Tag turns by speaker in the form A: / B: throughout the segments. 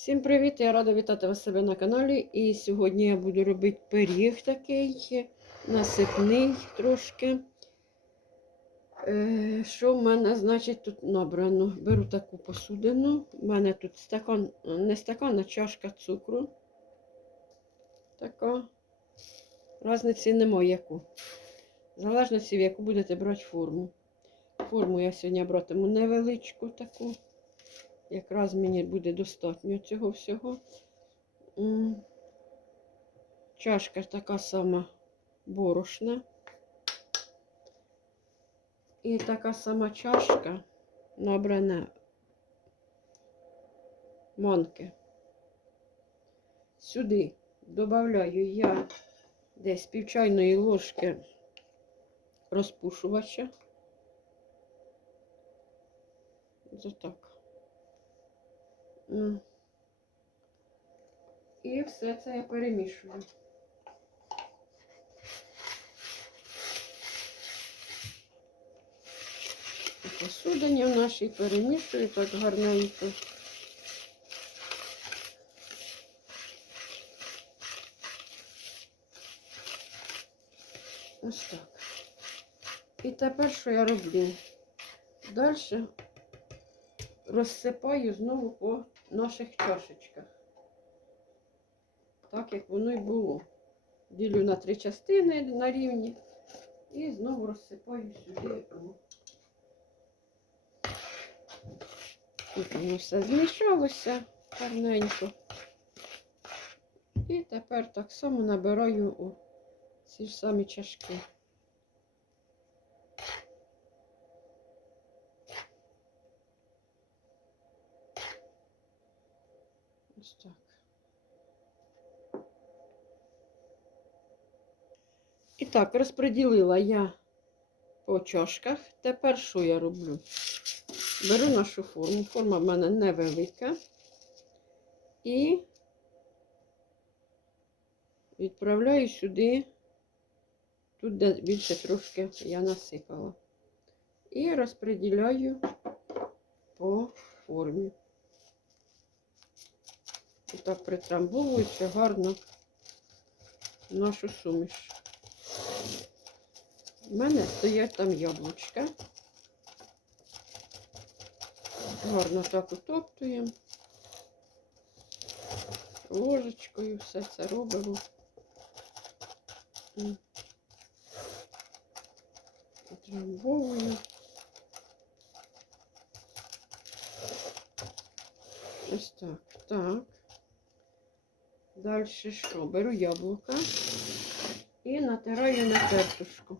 A: Всім привіт! Я рада вітати вас себе на каналі. І сьогодні я буду робити пиріг такий насипний трошки. Е, Що в мене, значить, тут набрано? Беру таку посудину. У мене тут стакан, не стакан, а чашка цукру. Така. Разниці немає яку. В залежності, в яку будете брати форму. Форму я сьогодні братиму невеличку таку. Якраз мені буде достатньо цього всього. Чашка така сама борошна. І така сама чашка набрана манки. Сюди додаю я десь пів чайної ложки розпушувача. Отак. І все це я перемішую. Посудині в нашій перемішую так гарненько. Ось так. І тепер що я роблю? Далі розсипаю знову по наших чашечках. Так як воно й було. Ділю на три частини на рівні і знову розсипаю сюди. Тут воно все змішалося гарненько. І тепер так само набираю ці ж самі чашки. Ось так. І так, розподілила я по чашках. Тепер що я роблю? Беру нашу форму. Форма в мене невелика. І відправляю сюди, тут де більше трошки я насипала. І розподіляю по формі. І так притрамбовуючи гарно нашу суміш. У мене стоять там яблучка. Гарно так утоптуємо. Ложечкою все це робимо. М. Утрамбовую. Ось так. Так. Далі що? Беру яблука і натираю на тертушку.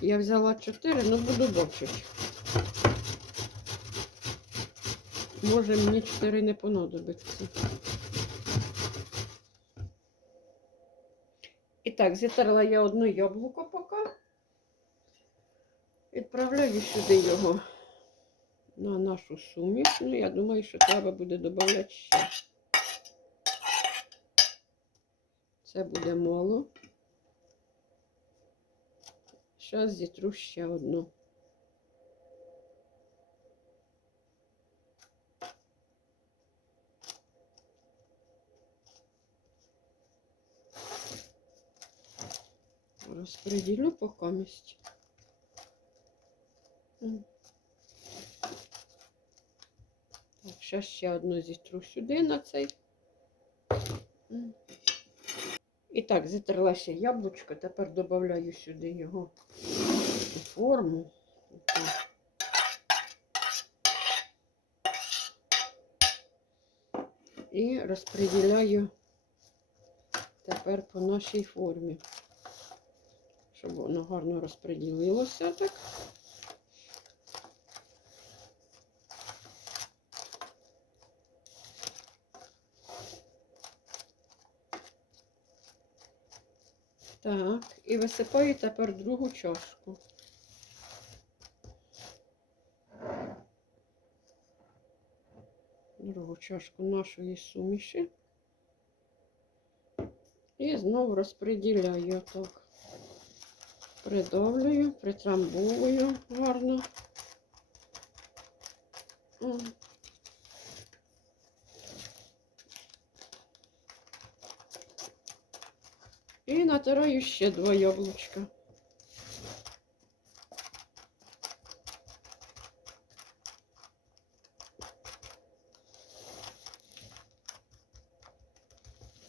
A: Я взяла 4, ну буду бачити. Може мені 4 не понадобиться. І так, зітерла я одне яблуко поки. Відправляю сюди його на нашу суміш. Ну, я думаю, що треба буде додати ще. Це буде мало. Зараз зітру ще одну. Розподілю по комісті. Так, зараз ще одну зітру сюди на цей. І так, зітерла ще яблучко, тепер додаю сюди його у форму. І розподіляю тепер по нашій формі, щоб воно гарно розподілилося так. Так, і висипаю тепер другу чашку. Другу чашку нашої суміші. І знову розподіляю так. Придавлюю, притрамбовую гарно. І натираю ще два яблучка.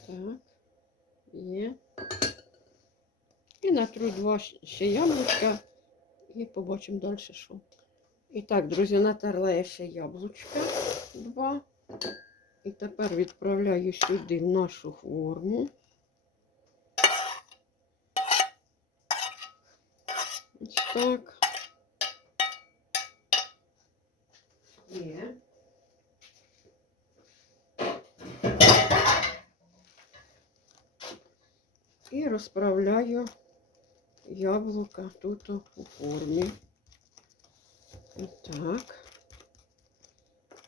A: Так, є. І натру два ще яблучка і побачимо далі, що. І так, друзі, натерла я ще яблучка два. І тепер відправляю сюди в нашу форму. Ось так. Є. І розправляю яблука тут у формі. Отак.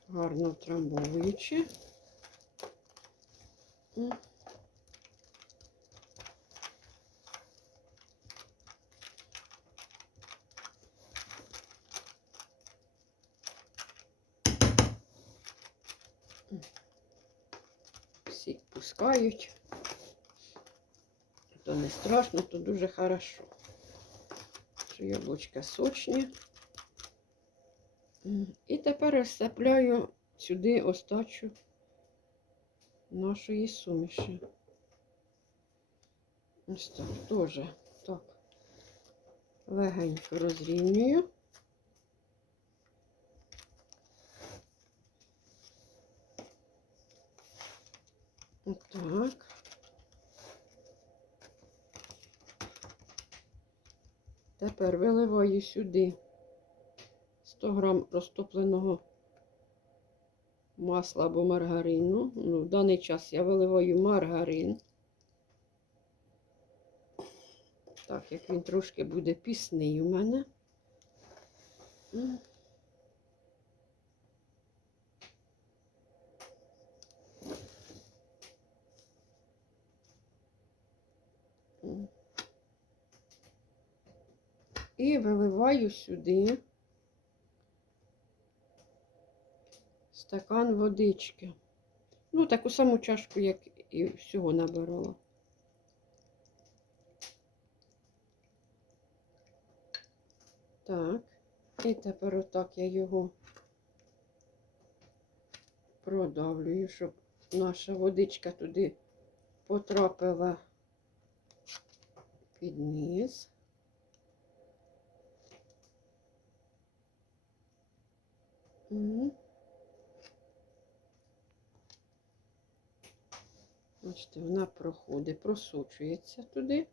A: Гарно втрамбовуючи. М. Пускають. То не страшно, то дуже хорошо. Що яблучка сочні. І тепер розсипляю сюди остачу нашої суміші. Ось так, теж так. Легенько розрівнюю. Отак. Тепер виливаю сюди 100 грам розтопленого масла або маргарину. Ну, в даний час я виливаю маргарин. Так, як він трошки буде пісний у мене. І виливаю сюди стакан водички. Ну, таку саму чашку, як і всього набирала. Так, і тепер отак я його продавлюю, щоб наша водичка туди потрапила під низ. Бачите, вона проходить, просочується туди.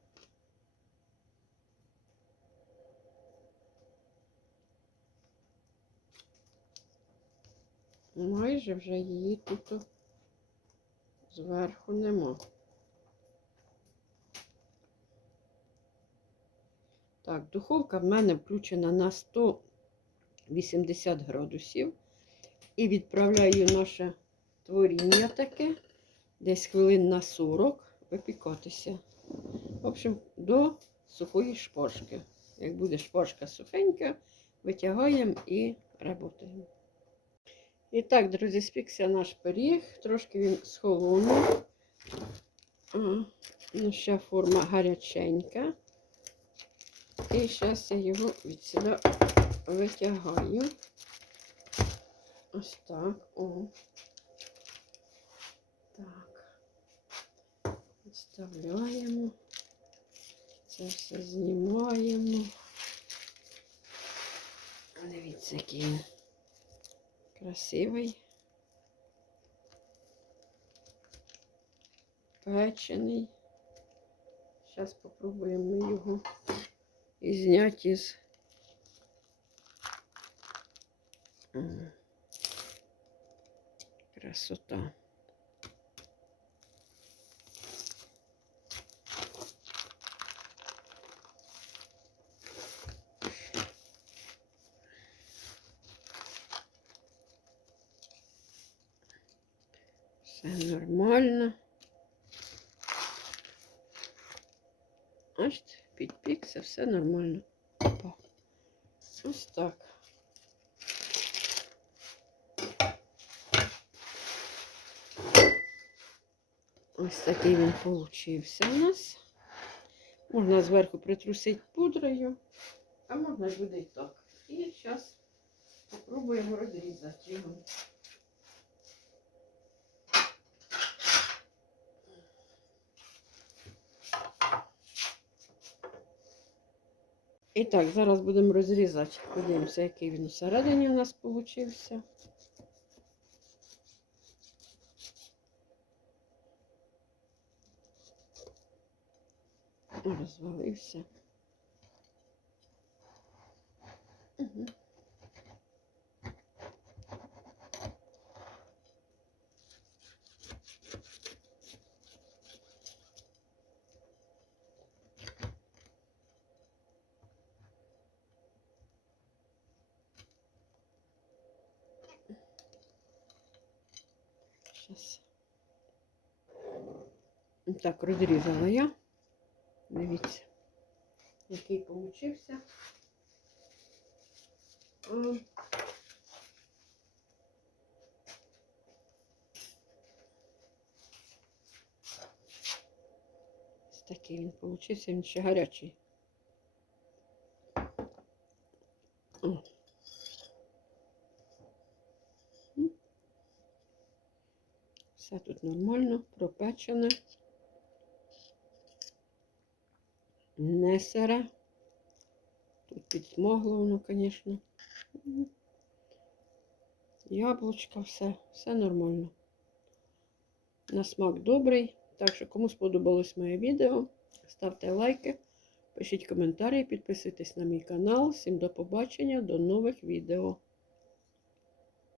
A: Майже вже її тут зверху нема. Так, духовка в мене включена на 180 градусів. І відправляю наше творіння таке десь хвилин на 40 випікатися. В общем, до сухої шпажки. Як буде шпажка сухенька, витягаємо і працюємо. І так, друзі, спікся наш пиріг. Трошки він схолонув. Ну, ще форма гаряченька. І зараз я його від витягаю. Ось так. О. Так. Вставляємо. Це все знімаємо. Дивіться, який красивий. Печений. Зараз спробуємо його і зняти із. Красота. Все нормально. Бачите, підпікся, все нормально. Ось так. Ось такий він получився у нас. Можна зверху притрусити пудрою, а можна буде і так. І зараз спробуємо розрізати його. І так, зараз будемо розрізати. Подивимося, який він всередині у нас получився. Розвалився. Угу. Так, розрізала я. Дивіться, який получився. Ось такий він получився, він ще гарячий. Все тут нормально, пропечене. Не сире. Тут підсмогло воно, звісно. Яблучка, все, все нормально. На смак добрий. Так що, кому сподобалось моє відео, ставте лайки, пишіть коментарі, підписуйтесь на мій канал. Всім до побачення, до нових відео.